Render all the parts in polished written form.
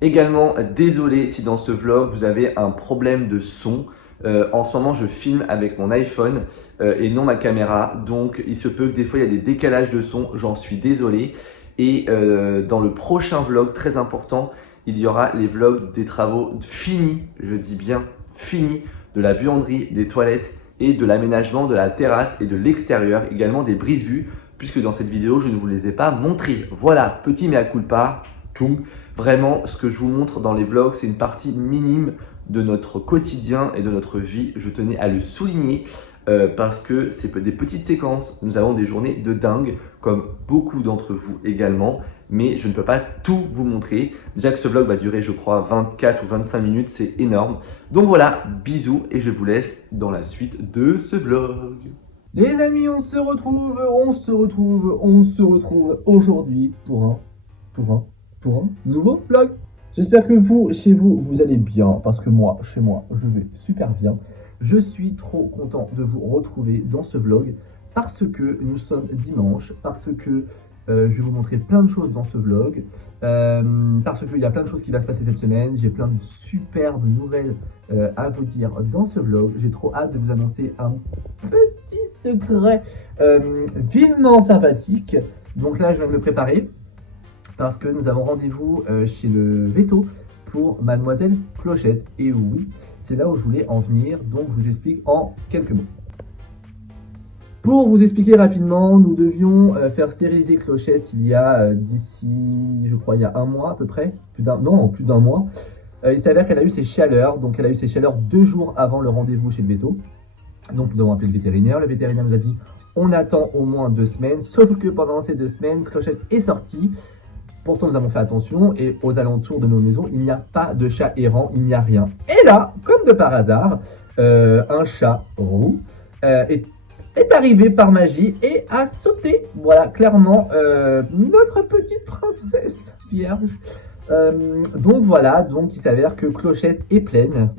Également, désolé si dans ce vlog vous avez un problème de son. En ce moment, je filme avec mon iPhone et non ma caméra. Donc, il se peut que des fois, il y a des décalages de son. J'en suis désolé. Et dans le prochain vlog, très important, il y aura les vlogs des travaux finis, je dis bien finis, de la buanderie, des toilettes et de l'aménagement de la terrasse et de l'extérieur. Également des brises-vues, puisque dans cette vidéo, je ne vous les ai pas montrées. Voilà, petit mea culpa. Tout. Vraiment, ce que je vous montre dans les vlogs, c'est une partie minime de notre quotidien et de notre vie. Je tenais à le souligner parce que c'est des petites séquences. Nous avons des journées de dingue, comme beaucoup d'entre vous également. Mais je ne peux pas tout vous montrer. Déjà que ce vlog va durer, je crois, 24 ou 25 minutes. C'est énorme. Donc voilà, bisous et je vous laisse dans la suite de ce vlog. Les amis, on se retrouve aujourd'hui pour un nouveau vlog. J'espère que vous, chez vous, vous allez bien, parce que moi, chez moi, je vais super bien. Je suis trop content de vous retrouver dans ce vlog, parce que nous sommes dimanche, parce que je vais vous montrer plein de choses dans ce vlog, parce qu'il y a plein de choses qui vont se passer cette semaine. J'ai plein de superbes nouvelles à vous dire dans ce vlog. J'ai trop hâte de vous annoncer un petit secret vivement sympathique. Donc là, je vais me préparer parce que nous avons rendez-vous chez le veto pour Mademoiselle Clochette. Et oui, c'est là où je voulais en venir, donc je vous explique en quelques mots. Pour vous expliquer rapidement, nous devions faire stériliser Clochette il y a d'ici, je crois, il y a un mois à peu près, plus d'un mois. Il s'avère qu'elle a eu ses chaleurs, donc elle a eu ses chaleurs 2 jours avant le rendez-vous chez le veto. Donc nous avons appelé le vétérinaire nous a dit on attend au moins 2 semaines, sauf que pendant ces 2 semaines, Clochette est sortie. Pourtant, nous avons fait attention et aux alentours de nos maisons, il n'y a pas de chat errant, il n'y a rien. Et là, comme de par hasard, un chat roux est arrivé par magie et a sauté. Voilà, clairement, notre petite princesse vierge. Donc voilà, donc il s'avère que Clochette est pleine.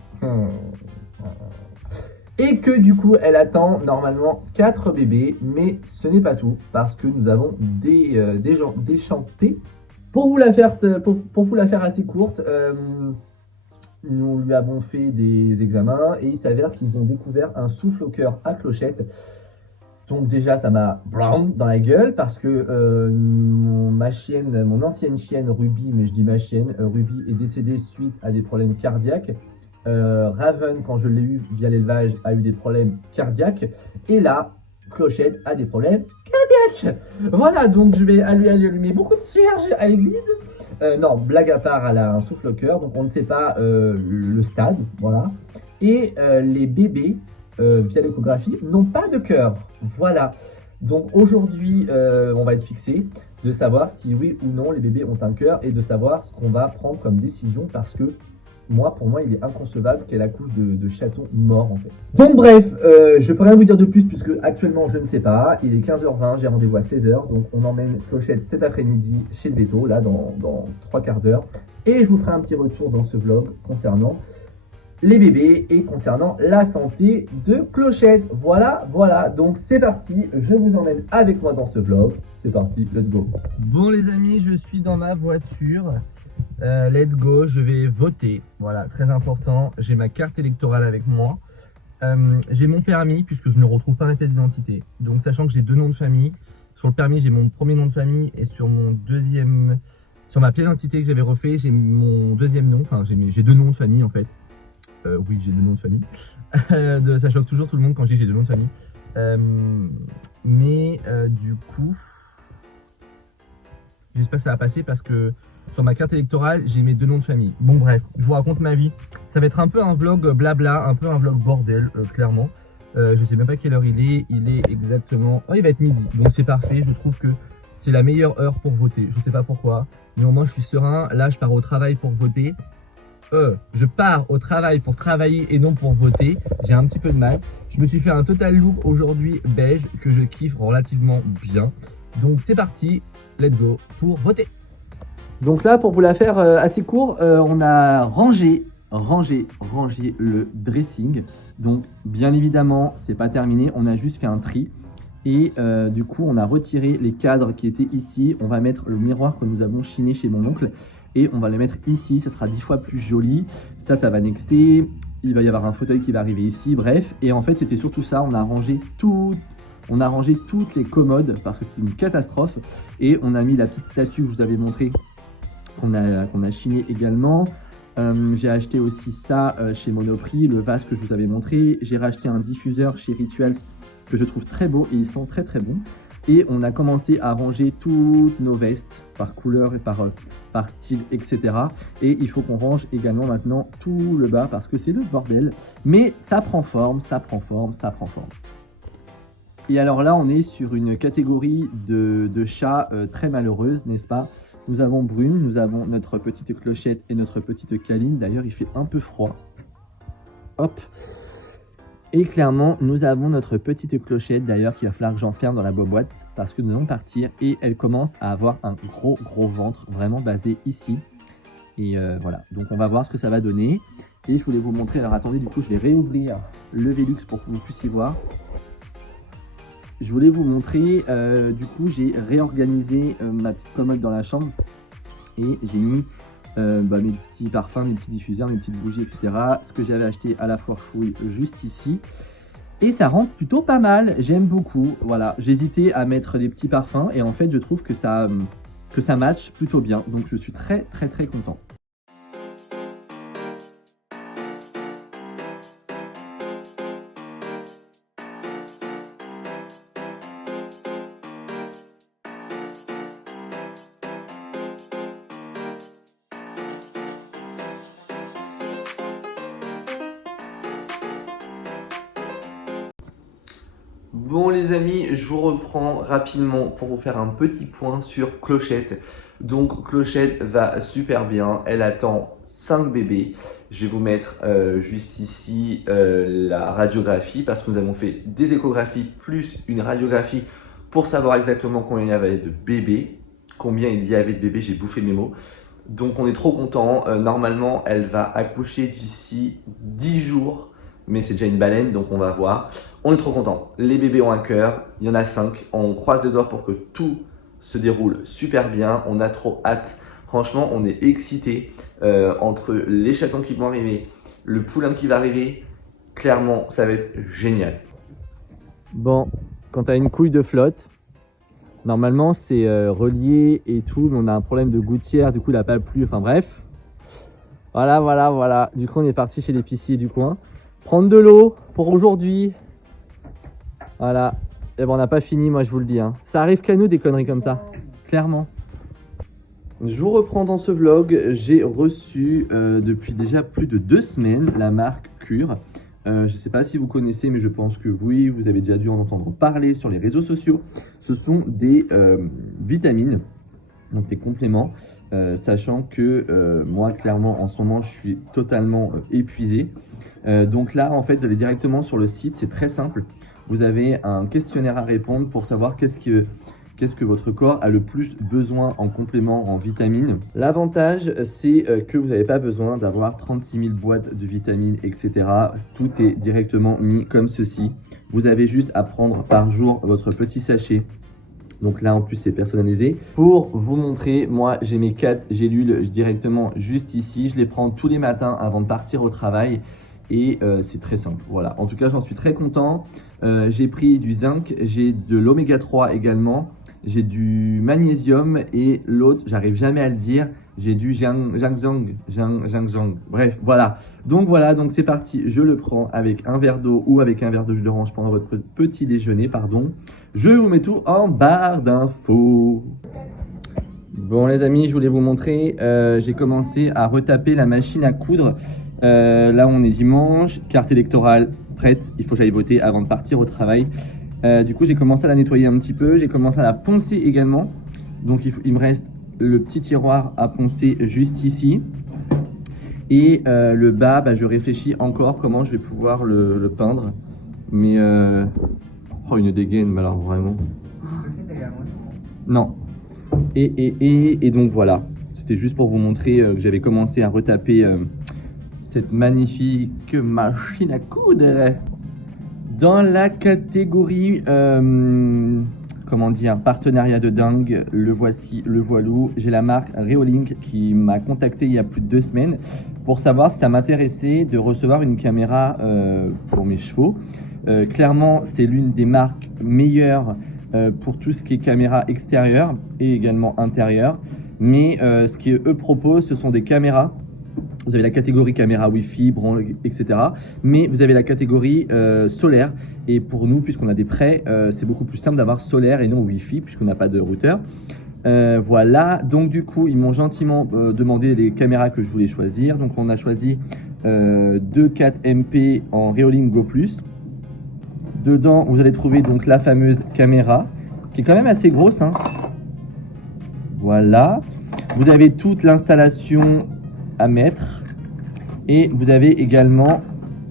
Et que du coup, elle attend normalement 4 bébés, mais ce n'est pas tout, parce que nous avons des gens déchantés. Pour vous la faire assez courte, nous lui avons fait des examens et il s'avère qu'ils ont découvert un souffle au cœur à Clochette. Donc déjà, ça m'a brown dans la gueule parce que mon ancienne chienne Ruby, mais je dis ma chienne, Ruby est décédée suite à des problèmes cardiaques. Raven, quand je l'ai eu via l'élevage, a eu des problèmes cardiaques. Et là, Clochette a des problèmes cardiaques. Voilà, donc je vais lui allumer beaucoup de cierges à l'église. Non, blague à part, elle a un souffle au cœur, donc on ne sait pas le stade. Voilà. Et les bébés, via l'échographie, n'ont pas de cœur. Voilà. Donc aujourd'hui, on va être fixé de savoir si oui ou non les bébés ont un cœur et de savoir ce qu'on va prendre comme décision parce que pour moi, il est inconcevable qu'elle accouche de chatons morts en fait. Donc bref, je peux rien vous dire de plus puisque actuellement je ne sais pas. Il est 15h20, j'ai rendez-vous à 16h. Donc on emmène Clochette cet après-midi chez le veto, là dans 3 quarts d'heure. Et je vous ferai un petit retour dans ce vlog concernant les bébés et concernant la santé de Clochette. Voilà, donc c'est parti. Je vous emmène avec moi dans ce vlog. C'est parti, let's go. Bon les amis, je suis dans ma voiture. Let's go, je vais voter. Voilà, très important. J'ai ma carte électorale avec moi. J'ai mon permis puisque je ne retrouve pas ma pièce d'identité. Donc, sachant que j'ai 2 noms de famille. Sur le permis, j'ai mon premier nom de famille et sur mon deuxième, sur ma pièce d'identité que j'avais refait, j'ai mon deuxième nom. Enfin, j'ai 2 noms de famille en fait. Oui, j'ai 2 noms de famille. Ça choque toujours tout le monde quand je dis que j'ai 2 noms de famille. Du coup, j'espère que ça va passer parce que sur ma carte électorale, j'ai mes 2 noms de famille. Bon bref, je vous raconte ma vie. Ça va être un peu un vlog blabla, un peu un vlog bordel, clairement. Je sais même pas quelle heure il est. Il est exactement... Oh, il va être midi, donc c'est parfait. Je trouve que c'est la meilleure heure pour voter. Je sais pas pourquoi. Mais au moins, je suis serein. Là, je pars au travail pour voter. Je pars au travail pour travailler et non pour voter. J'ai un petit peu de mal. Je me suis fait un total look aujourd'hui beige que je kiffe relativement bien. Donc c'est parti, let's go pour voter. Donc là, pour vous la faire assez court, on a rangé le dressing. Donc bien évidemment, c'est pas terminé, on a juste fait un tri. Et du coup, on a retiré les cadres qui étaient ici. On va mettre le miroir que nous avons chiné chez mon oncle. et on va les mettre ici, ça sera 10 fois plus joli. Ça va nexter, il va y avoir un fauteuil qui va arriver ici, bref. Et en fait, c'était surtout ça, on a rangé toutes les commodes parce que c'était une catastrophe. Et on a mis la petite statue que je vous avais montré, qu'on a chiné également. J'ai acheté aussi ça chez Monoprix, le vase que je vous avais montré. J'ai racheté un diffuseur chez Rituals que je trouve très beau et il sent très très bon. Et on a commencé à ranger toutes nos vestes par couleur et par style, etc. Et il faut qu'on range également maintenant tout le bas parce que c'est le bordel. Mais ça prend forme, ça prend forme, ça prend forme. Et alors là, on est sur une catégorie de chats très malheureuse, n'est-ce pas? Nous avons Brune, nous avons notre petite Clochette et notre petite Caline. D'ailleurs, il fait un peu froid. Hop. Et clairement, nous avons notre petite Clochette, d'ailleurs, qu'il va falloir que j'enferme dans la boîte parce que nous allons partir. Et elle commence à avoir un gros ventre, vraiment basé ici. Et voilà, donc on va voir ce que ça va donner. Et je voulais vous montrer, alors attendez, du coup, je vais réouvrir le Velux pour que vous puissiez voir. Je voulais vous montrer, du coup, j'ai réorganisé ma petite commode dans la chambre. Et j'ai mis mes petits parfums, mes petits diffuseurs, mes petites bougies, etc. Ce que j'avais acheté à la foire fouille juste ici. Et ça rend plutôt pas mal, j'aime beaucoup. Voilà, j'hésitais à mettre des petits parfums et en fait je trouve que ça match plutôt bien. Donc je suis très content. Bon les amis, je vous reprends rapidement pour vous faire un petit point sur Clochette. Donc Clochette va super bien, elle attend 5 bébés. Je vais vous mettre juste ici la radiographie parce que nous avons fait des échographies plus une radiographie pour savoir exactement combien il y avait de bébés. Combien il y avait de bébés, j'ai bouffé mes mots. Donc on est trop content. Normalement, elle va accoucher d'ici 10 jours. Mais c'est déjà une baleine, donc on va voir. On est trop content. Les bébés ont un cœur, il y en a 5. On croise les doigts pour que tout se déroule super bien. On a trop hâte. Franchement, on est excités entre les chatons qui vont arriver, le poulain qui va arriver. Clairement, ça va être génial. Bon, quand tu as une couille de flotte, normalement c'est relié et tout, mais on a un problème de gouttière, du coup il n'a pas plu, enfin bref. Voilà. Du coup on est parti chez l'épicier du coin. Prendre de l'eau pour aujourd'hui. Voilà. Et bon, on n'a pas fini, moi je vous le dis. Hein. Ça arrive qu'à nous des conneries comme ça. Clairement. Je vous reprends dans ce vlog. J'ai reçu depuis déjà plus de 2 semaines la marque Cure. Je ne sais pas si vous connaissez, mais je pense que oui, vous avez déjà dû en entendre parler sur les réseaux sociaux. Ce sont des vitamines, donc des compléments. Sachant que moi, clairement, en ce moment, je suis totalement épuisé. Donc là, en fait, vous allez directement sur le site, c'est très simple. Vous avez un questionnaire à répondre pour savoir qu'est-ce que votre corps a le plus besoin en complément, en vitamines. L'avantage, c'est que vous n'avez pas besoin d'avoir 36 000 boîtes de vitamines, etc. Tout est directement mis comme ceci. Vous avez juste à prendre par jour votre petit sachet. Donc là, en plus, c'est personnalisé. Pour vous montrer, moi, j'ai mes 4 gélules directement juste ici. Je les prends tous les matins avant de partir au travail. Et c'est très simple, voilà. En tout cas, j'en suis très content. J'ai pris du zinc, j'ai de l'oméga 3 également, j'ai du magnésium et l'autre, j'arrive jamais à le dire, j'ai du giangzang. Bref, voilà. Donc c'est parti, je le prends avec un verre d'eau ou avec un verre de jus d'orange pendant votre petit déjeuner, pardon. Je vous mets tout en barre d'infos. Bon les amis, je voulais vous montrer, j'ai commencé à retaper la machine à coudre. Là on est dimanche, carte électorale prête, il faut que j'aille voter avant de partir au travail. Du coup j'ai commencé à la nettoyer un petit peu, j'ai commencé à la poncer également. Donc il me reste le petit tiroir à poncer juste ici. Et le bas, je réfléchis encore comment je vais pouvoir le peindre. Mais oh, une dégaine, mais alors vraiment. Non. Et donc voilà, c'était juste pour vous montrer que j'avais commencé à retaper cette magnifique machine à coudre. Dans la catégorie comment dire, partenariat de dingue, le voici, le voilou. J'ai la marque Reolink qui m'a contacté il y a plus de 2 semaines pour savoir si ça m'intéressait de recevoir une caméra pour mes chevaux. Clairement, c'est l'une des marques meilleures pour tout ce qui est caméra extérieure et également intérieure. Mais ce qu'eux proposent, ce sont des caméras. Vous avez la catégorie caméra Wi-Fi, branle, etc. Mais vous avez la catégorie solaire. Et pour nous, puisqu'on a des prêts, c'est beaucoup plus simple d'avoir solaire et non Wi-Fi, puisqu'on n'a pas de routeur. Voilà, donc du coup, ils m'ont gentiment demandé les caméras que je voulais choisir. Donc on a choisi 2.4 MP en Reolink Go+. Dedans, vous allez trouver donc la fameuse caméra, qui est quand même assez grosse, hein. Voilà. Vous avez toute l'installation à mettre et vous avez également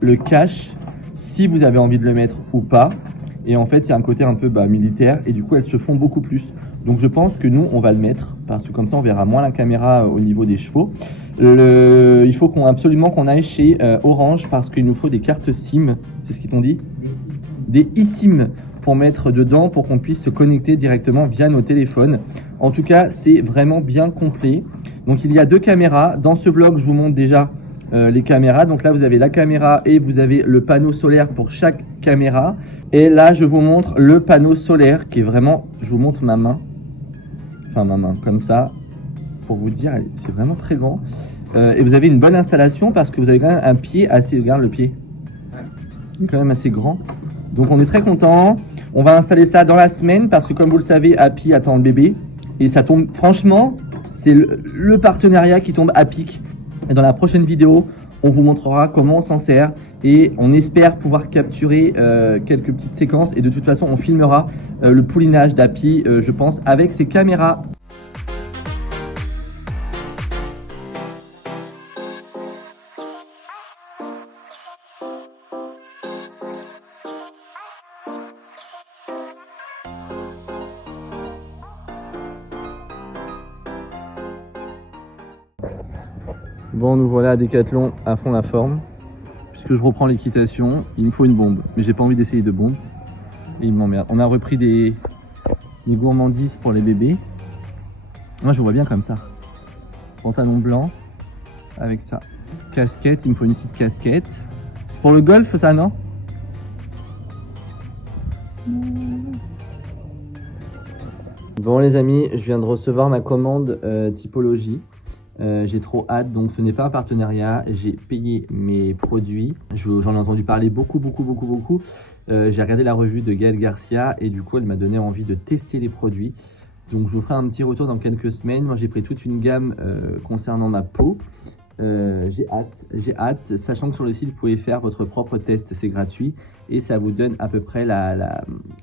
le cache si vous avez envie de le mettre ou pas. Et en fait, il y a un côté un peu militaire et du coup, elles se font beaucoup plus. Donc je pense que nous, on va le mettre parce que comme ça, on verra moins la caméra au niveau des chevaux. Il faut absolument qu'on aille chez Orange parce qu'il nous faut des cartes SIM. C'est ce qu'ils t'ont dit? Des eSIM pour mettre dedans pour qu'on puisse se connecter directement via nos téléphones. En tout cas, c'est vraiment bien complet. Donc il y a 2 caméras. Dans ce vlog, je vous montre déjà les caméras. Donc là, vous avez la caméra et vous avez le panneau solaire pour chaque caméra. Et là, je vous montre le panneau solaire qui est vraiment... Je vous montre ma main. Enfin, ma main, comme ça. Pour vous dire, c'est vraiment très grand. Et vous avez une bonne installation parce que vous avez quand même un pied assez... Regarde le pied. Il est quand même assez grand. Donc on est très content. On va installer ça dans la semaine parce que comme vous le savez, Happy attend le bébé. Et ça tombe, franchement, c'est le partenariat qui tombe à pic. Et dans la prochaine vidéo, on vous montrera comment on s'en sert. Et on espère pouvoir capturer quelques petites séquences. Et de toute façon, on filmera le poulinage d'Happy, je pense, avec ses caméras. Bon, nous voilà à Decathlon à fond la forme. Puisque je reprends l'équitation, il me faut une bombe. Mais j'ai pas envie d'essayer de bombe. Et il m'emmerde. On a repris des gourmandises pour les bébés. Moi, je vois bien comme ça. Pantalon blanc avec ça. Casquette, il me faut une petite casquette. C'est pour le golf, ça, non? Bon, les amis, je viens de recevoir ma commande typologie. J'ai trop hâte, donc ce n'est pas un partenariat, j'ai payé mes produits, j'en ai entendu parler beaucoup. J'ai regardé la revue de Gaëlle Garcia et du coup elle m'a donné envie de tester les produits. Donc je vous ferai un petit retour dans quelques semaines. Moi j'ai pris toute une gamme concernant ma peau. J'ai hâte, sachant que sur le site vous pouvez faire votre propre test, c'est gratuit et ça vous donne à peu près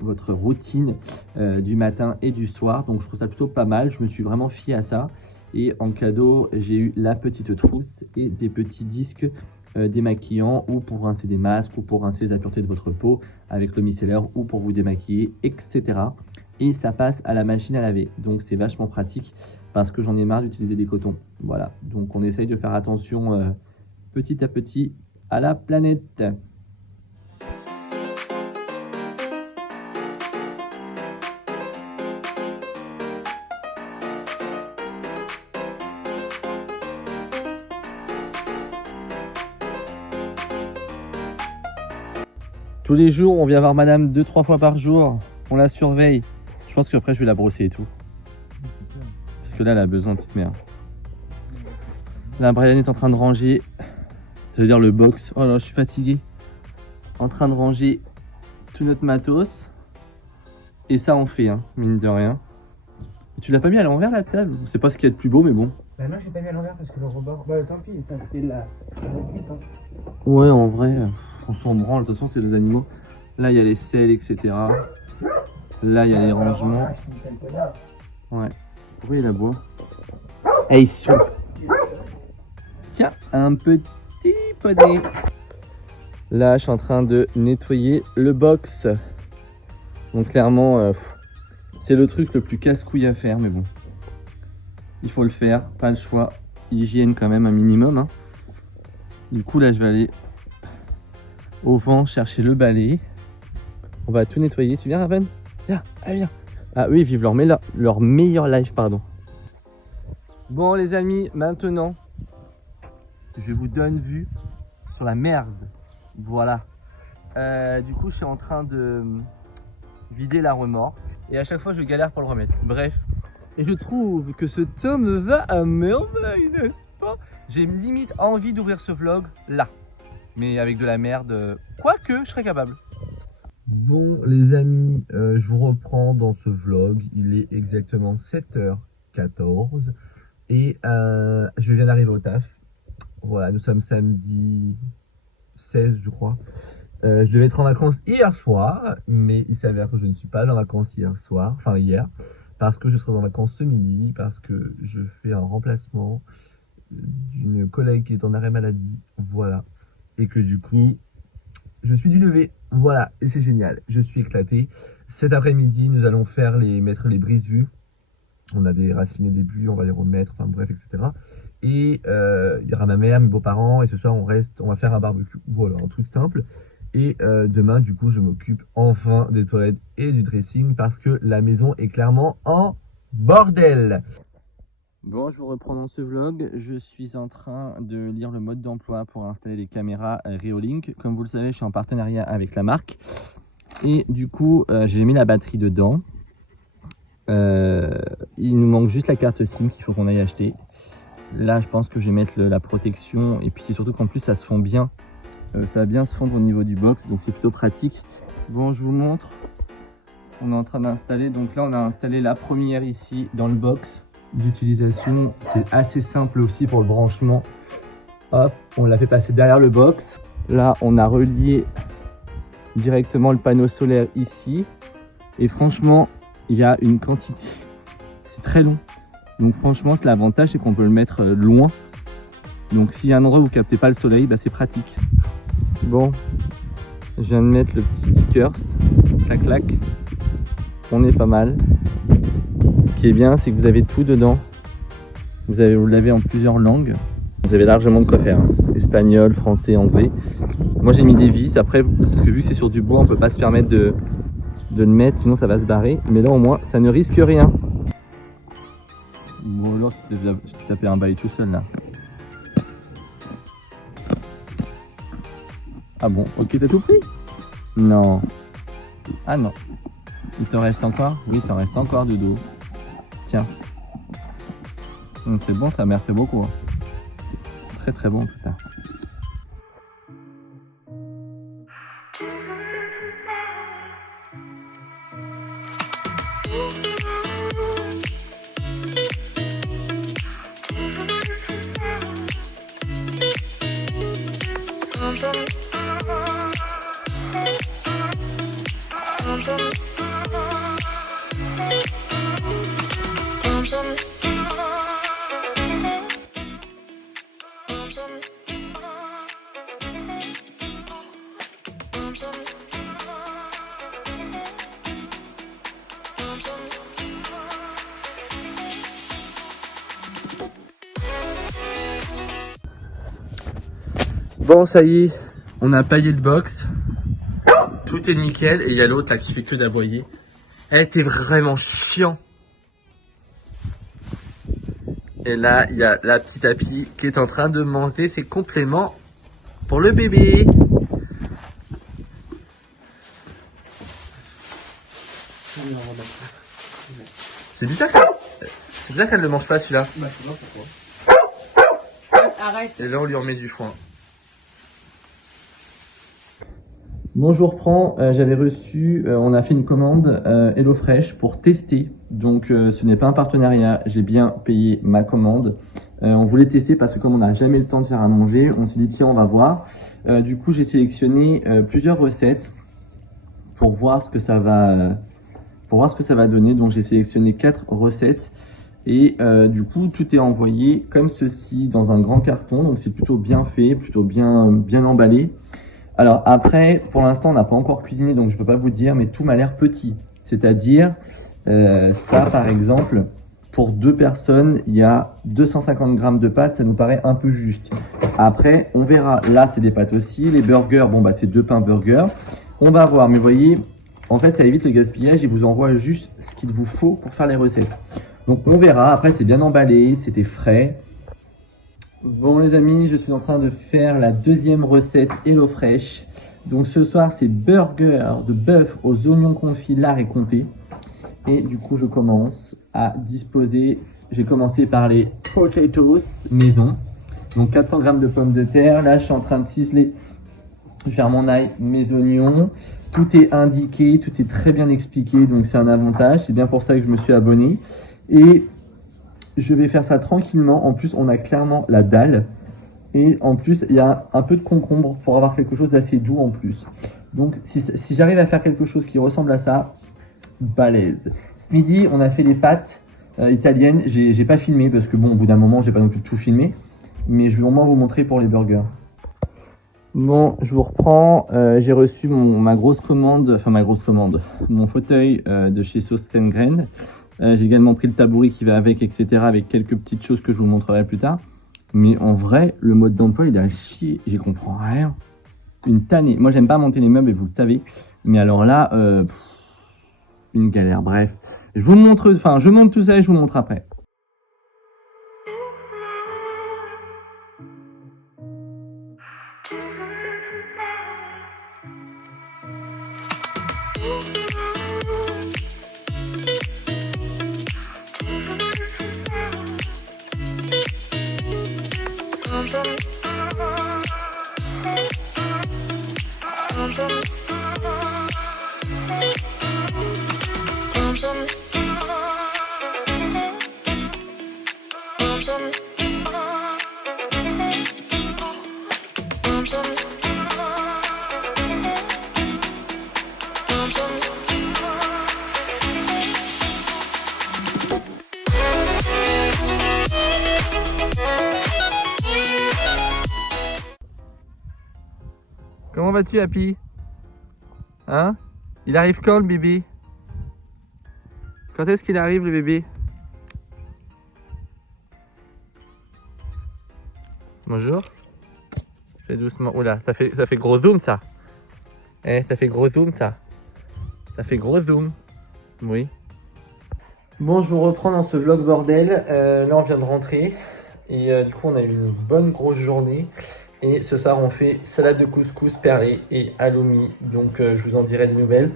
votre routine du matin et du soir. Donc je trouve ça plutôt pas mal, je me suis vraiment fié à ça. Et en cadeau, j'ai eu la petite trousse et des petits disques démaquillants ou pour rincer des masques ou pour rincer les impuretés de votre peau avec le micellaire ou pour vous démaquiller, etc. Et ça passe à la machine à laver. Donc c'est vachement pratique parce que j'en ai marre d'utiliser des cotons. Voilà, donc on essaye de faire attention petit à petit à la planète. Tous les jours, on vient voir madame 2-3 fois par jour. On la surveille. Je pense qu'après, je vais la brosser et tout. Parce que là, elle a besoin de petite merde. Là, Brian est en train de ranger. Ça veut dire le box. Oh là, je suis fatigué. En train de ranger tout notre matos. Et ça, on fait, hein, mine de rien. Et tu l'as pas mis à l'envers, la table? C'est pas ce qu'il y a de plus beau, mais bon. Bah non, je l'ai pas mis à l'envers parce que le rebord... Bah tant pis, ça c'est la clip, hein. Ouais, en vrai... On s'en branle, de toute façon c'est des animaux. Là il y a les selles, etc. Là il y a les rangements. Ouais. Pourquoi il aboie? Et il saoule. Tiens, un petit poney. Là je suis en train de nettoyer le box. Donc clairement, c'est le truc le plus casse-couille à faire, mais bon. Il faut le faire, pas le choix. Hygiène quand même un minimum, hein. Du coup là je vais aller au vent chercher le balai. On va tout nettoyer. Tu viens, Raven? Viens, allez, viens. Ah oui, vivent leur meilleur life, pardon. Bon les amis, maintenant, je vous donne vue sur la merde. Voilà. Du coup, je suis en train de vider la remorque. Et à chaque fois, je galère pour le remettre. Bref. Et je trouve que ce temps me va à merveille, n'est-ce pas? J'ai limite envie d'ouvrir ce vlog là. Mais avec de la merde, quoique, je serais capable. Bon les amis, je vous reprends dans ce vlog. Il est exactement 7h14. Et je viens d'arriver au taf. Voilà, nous sommes samedi 16 je crois. Je devais être en vacances hier soir, mais il s'avère que je ne suis pas en vacances hier soir, enfin hier, parce que je serai en vacances ce midi, parce que je fais un remplacement d'une collègue qui est en arrêt maladie, voilà, et que du coup, je suis du lever, voilà, et c'est génial, je suis éclaté. Cet après-midi, nous allons mettre les brises-vues. On a des racines et des buts, on va les remettre, enfin bref, etc. Et il y aura ma mère, mes beaux-parents, et ce soir, on va faire un barbecue, voilà, un truc simple. Et demain, du coup, je m'occupe enfin des toilettes et du dressing parce que la maison est clairement en bordel. Bon, je vous reprends dans ce vlog. Je suis en train de lire le mode d'emploi pour installer les caméras Reolink. Comme vous le savez, je suis en partenariat avec la marque. Et du coup, j'ai mis la batterie dedans. Il nous manque juste la carte SIM qu'il faut qu'on aille acheter. Là, je pense que je vais mettre la protection. Et puis, c'est surtout qu'en plus, ça se fond bien. Ça va bien se fondre au niveau du box, donc c'est plutôt pratique. Bon, je vous montre. On est en train d'installer. Donc là, on a installé la première ici dans le box d'utilisation. C'est assez simple aussi pour le branchement. Hop, on l'a fait passer derrière le box. Là, on a relié directement le panneau solaire ici. Et franchement, il y a une quantité. C'est très long. Donc franchement, l'avantage, c'est qu'on peut le mettre loin. Donc s'il y a un endroit où vous captez pas le soleil, bah, c'est pratique. Bon, je viens de mettre le petit stickers, clac clac, on est pas mal. Ce qui est bien, c'est que vous avez tout dedans. Vous l'avez en plusieurs langues. Vous avez largement de quoi faire, hein. Espagnol, français, anglais. Moi j'ai mis des vis, après, parce que vu que c'est sur du bois, on peut pas se permettre de le mettre, sinon ça va se barrer. Mais là au moins, ça ne risque rien. Bon alors, tu t'es tapé un bail tout seul là. Ah bon, ok, t'as tout pris? Non. Ah non. Il te reste encore? Oui, il te reste encore de dos. Tiens. C'est bon, ça merci beaucoup. Très très bon tout ça. Bon, ça y est, on a paillé le box. Tout est nickel. Et il y a l'autre là qui fait que d'aboyer. Elle était vraiment chiant. Et là, il y a la petite Happy qui est en train de manger ses compléments pour le bébé. C'est bizarre qu'elle ne mange pas celui-là. Bah, je sais pas pourquoi. Arrête. Et là, on lui remet du foin. Bon, je vous reprends. J'avais reçu, on a fait une commande HelloFresh pour tester. Donc, ce n'est pas un partenariat. J'ai bien payé ma commande. On voulait tester parce que comme on n'a jamais le temps de faire à manger, on s'est dit tiens, on va voir. Du coup, j'ai sélectionné plusieurs recettes pour voir ce que ça va donner. Donc, j'ai sélectionné 4 recettes. Et du coup, tout est envoyé comme ceci dans un grand carton. Donc, c'est plutôt bien fait, plutôt bien emballé. Alors après, pour l'instant, on n'a pas encore cuisiné, donc je ne peux pas vous dire, mais tout m'a l'air petit. C'est-à-dire, ça par exemple, pour 2 personnes, il y a 250 grammes de pâtes, ça nous paraît un peu juste. Après, on verra. Là, c'est des pâtes aussi. Les burgers, bon bah c'est 2 pains burgers. On va voir, mais vous voyez, En fait, ça évite le gaspillage et vous envoie juste ce qu'il vous faut pour faire les recettes. Donc on verra, après c'est bien emballé, c'était frais. Bon les amis, je suis en train de faire la deuxième recette HelloFresh. Donc ce soir c'est burger de bœuf aux oignons confits, lard et comté. Et du coup je commence à disposer, j'ai commencé par les potatoes maison. Donc 400 g de pommes de terre, là je suis en train de ciseler, je vais faire mon ail, mes oignons. Tout est indiqué, tout est très bien expliqué, donc c'est un avantage, c'est bien pour ça que je me suis abonné. Et je vais faire ça tranquillement. En plus, on a clairement la dalle. Et en plus, il y a un peu de concombre pour avoir quelque chose d'assez doux en plus. Donc, si j'arrive à faire quelque chose qui ressemble à ça, balèze. Ce midi, on a fait les pâtes italiennes. J'ai pas filmé parce que bon, au bout d'un moment, j'ai pas non plus tout filmé. Mais je vais au moins vous montrer pour les burgers. Bon, je vous reprends. J'ai reçu ma grosse commande, mon fauteuil de chez Sauce Grain. J'ai également pris le tabouret qui va avec, etc. avec quelques petites choses que je vous montrerai plus tard. Mais en vrai, le mode d'emploi, il est à chier. J'y comprends rien. Une tannée. Moi, j'aime pas monter les meubles et vous le savez. Mais alors là, une galère. Bref, je vous montre, je monte tout ça et je vous montre après. Comment vas-tu, Happy? Hein? Il arrive quand, le bébé? Quand est-ce qu'il arrive, le bébé? Bonjour. Fais doucement. Oula, ça fait gros zoom, ça. Eh, ça fait gros zoom, ça. Ça fait gros zoom. Oui. Bon, je vous reprends dans ce vlog bordel. Là, on vient de rentrer. Et du coup, on a eu une bonne grosse journée. Et ce soir, on fait salade de couscous perlée et halloumi. Donc, je vous en dirai des nouvelles.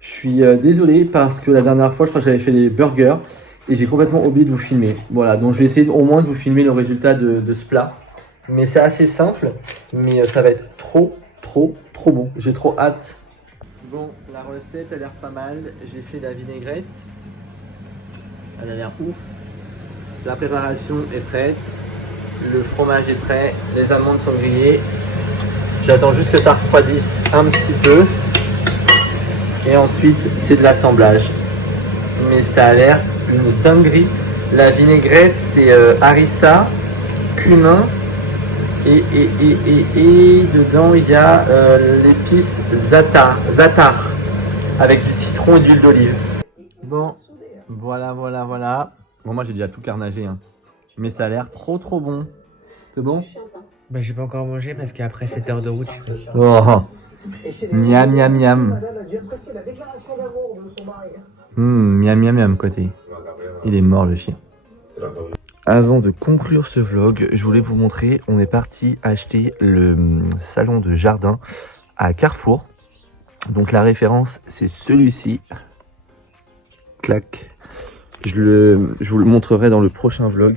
Je suis désolé parce que la dernière fois, je crois que j'avais fait des burgers. Et j'ai complètement oublié de vous filmer. Voilà, donc je vais essayer au moins de vous filmer le résultat de ce plat. Mais c'est assez simple. Mais ça va être trop bon. J'ai trop hâte. Bon, la recette a l'air pas mal. J'ai fait la vinaigrette. Elle a l'air ouf. La préparation est prête. Le fromage est prêt. Les amandes sont grillées. J'attends juste que ça refroidisse un petit peu. Et ensuite, c'est de l'assemblage. Mais ça a l'air une dinguerie. La vinaigrette, c'est harissa, cumin. Et dedans, il y a l'épice zatar. Avec du citron et d'huile d'olive. Bon, voilà. Bon, moi, j'ai déjà tout carnagé. Hein. Mais ça a l'air trop bon. C'est bon? Bah j'ai pas encore mangé parce qu'après 7 heures de route, je fais ça. Oh, miam. Miam côté. Il est mort le chien. Avant de conclure ce vlog, je voulais vous montrer, on est parti acheter le salon de jardin à Carrefour. Donc la référence, c'est celui-ci. Clac. Je vous le montrerai dans le prochain vlog.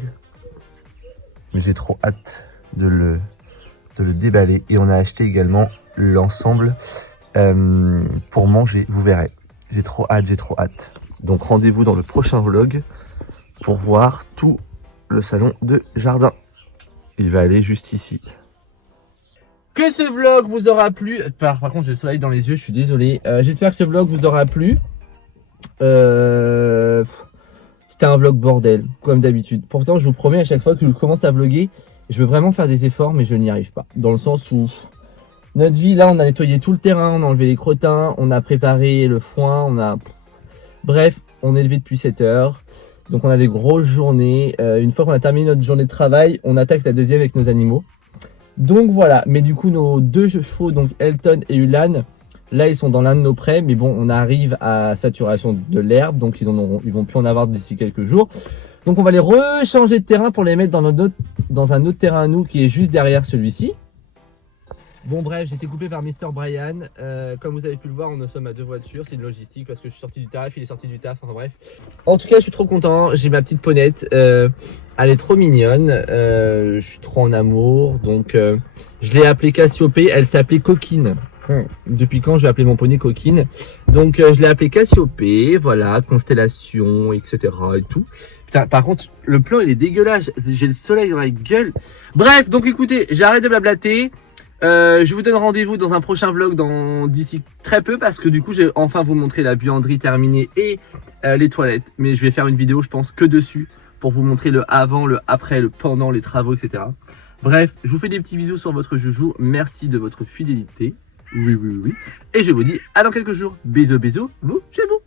Mais j'ai trop hâte de le déballer. Et on a acheté également l'ensemble pour manger, vous verrez. J'ai trop hâte. Donc rendez-vous dans le prochain vlog pour voir tout le salon de jardin. Il va aller juste ici. Que ce vlog vous aura plu. Par contre j'ai le soleil dans les yeux, je suis désolé. J'espère que ce vlog vous aura plu. C'était un vlog bordel, comme d'habitude. Pourtant, je vous promets, à chaque fois que je commence à vlogger, je veux vraiment faire des efforts, mais je n'y arrive pas. Dans le sens où notre vie, là, on a nettoyé tout le terrain, on a enlevé les crottins, on a préparé le foin, Bref, on est levé depuis 7 heures. Donc, on a des grosses journées. Une fois qu'on a terminé notre journée de travail, on attaque la deuxième avec nos animaux. Donc, voilà. Mais du coup, nos deux chevaux, donc Elton et Ulan, Là, ils sont dans l'un de nos prés, mais bon, on arrive à saturation de l'herbe, donc ils vont plus en avoir d'ici quelques jours. Donc on va les rechanger de terrain pour les mettre dans un autre terrain à nous qui est juste derrière celui-ci. Bon bref, j'ai été coupé par Mr. Brian. Comme vous avez pu le voir, nous sommes à 2 voitures. C'est une logistique parce que je suis sorti du taf, il est sorti du taf, enfin bref. En tout cas, je suis trop content. J'ai ma petite ponette. Elle est trop mignonne. Je suis trop en amour. Donc je l'ai appelée Cassiopée. Elle s'appelait Coquine. Depuis quand je vais appeler mon poney Coquine? Donc je l'ai appelée Cassiopée. Voilà, constellation, etc. et tout. Putain, par contre, le plan il est dégueulasse. J'ai le soleil dans la gueule. Bref, donc écoutez, j'arrête de blablater. Je vous donne rendez-vous dans un prochain vlog d'ici très peu parce que du coup, je vais enfin vous montrer la buanderie terminée et les toilettes. Mais je vais faire une vidéo, je pense, que dessus pour vous montrer le avant, le après, le pendant, les travaux, etc. Bref, je vous fais des petits bisous sur votre joujou. Merci de votre fidélité. Oui. Et je vous dis à dans quelques jours. Bisous, bisous, vous chez vous.